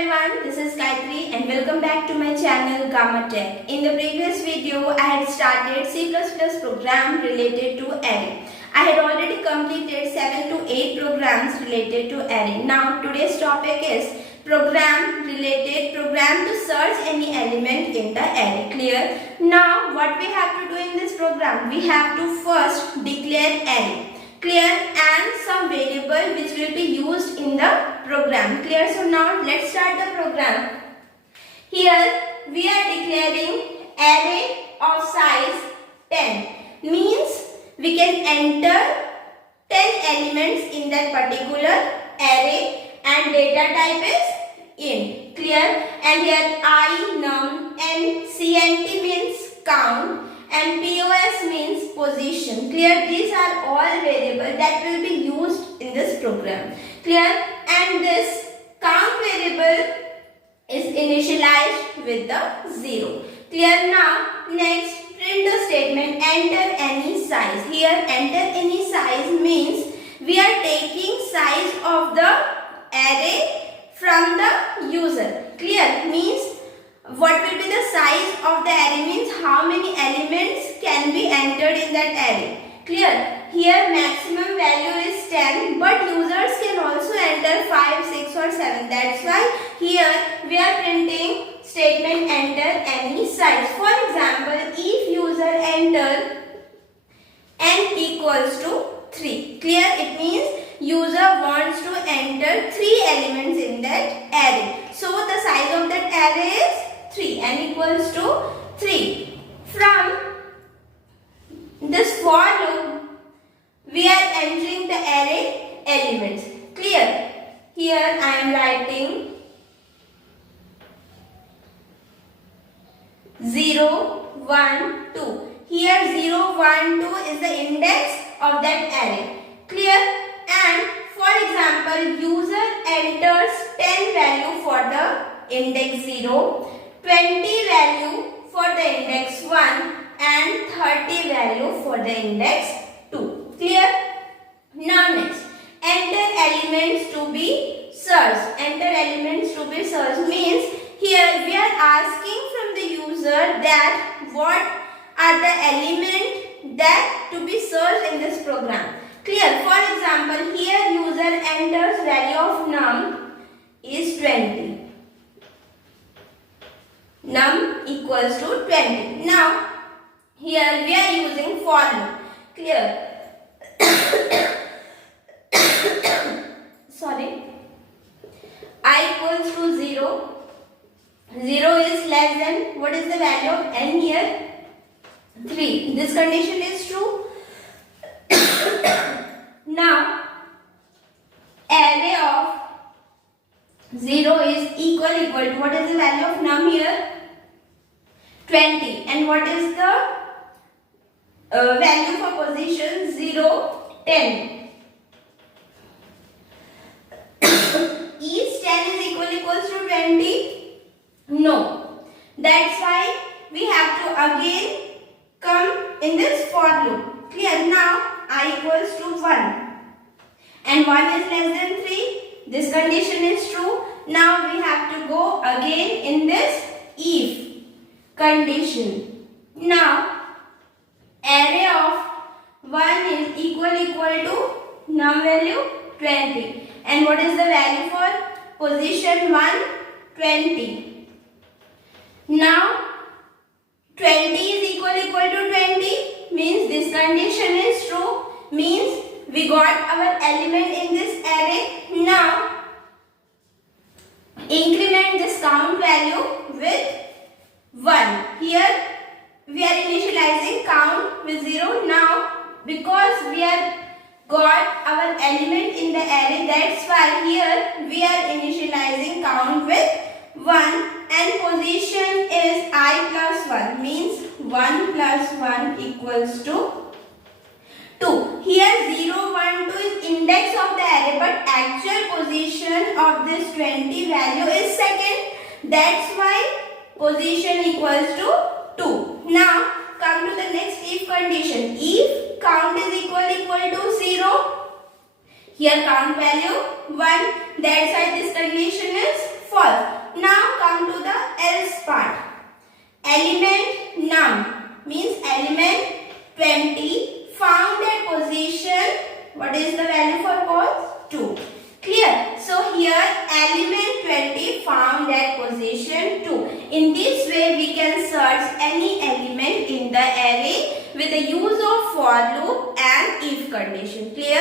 everyone, this is Gayatri and welcome back to my channel Gamma Tech. In the previous video, I had started C++ program related to array. I had already completed 7 to 8 programs related to array. Now today's topic is program to search any element in the array. Clear? Now what we have to do in this program? We have to first declare array. Clear? And some variable which will be used in the program. Clear? So now let's start the program. Here we are declaring array of size 10. Means we can enter 10 elements in that particular array and data type is int. Clear? And here I, num, and cnt means count, and pos means position. Clear? These are all variables that will be used in this program. Clear? And this count variable is initialized with the 0. Clear? Now next, print the statement enter any size. Here enter any size means we are taking size of the array from the user. Clear? Means what will be the size of the array means how many elements can be entered in that array. Clear? Here maximum value is 10, but users can also enter 5, 6 or 7. That's why here we are printing statement enter any size. For example, if user enter n equals to 3. Clear? It means user wants to enter 3 elements in that array. So the size of that array is 3, n equals to 3. From this for loop, we are entering the array elements. Clear? Here I am writing 0, 1, 2. Here 0, 1, 2 is the index of that array. Clear? And for example, user enters 10 value for the index 0, 20 value for the index 1 and 30 value for the index 2. Clear? Now next, enter elements to be searched. Enter elements to be searched means here we are asking from the user that what are the elements that to be searched in this program. Clear? For example, here user enters value of num is 20. Num equals to 20. Now here we are using for loop. Clear? Sorry. I equals to 0. 0 is less than, what is the value of n here? 3. This condition is true. Now array of 0 is equal to, what is the value of num here? 20. And what is the value for position? 0, 10. Is 10 is equals to 20? No. That's why we have to again come in this for loop. Clear? Now I equals to 1 and 1 is less than 3. This condition is true. Now we have to go again in this if condition. Now array of 1 is equal to num value 20. And what is the value for position 1? 20. Now 20 is equal to 20 means this condition is true, means we got our element in this array. Now increment this count value with 1. Here we are initializing count with 0. Now because we are got our element in the array, that's why here we are initializing count with 1 and position is I plus 1 means 1 plus 1 equals to 2. Here 0, 1, 2 is index of the array, but actual position of this 20 value is second. That's why position equals to 2. Now come to the next if condition. If count is equal to 0, here count value 1, that's why this condition is false. 20 found at position, what is the value for pause? 2. Clear? So here element 20 found at position 2. In this way we can search any element in the array with the use of for loop and if condition. Clear?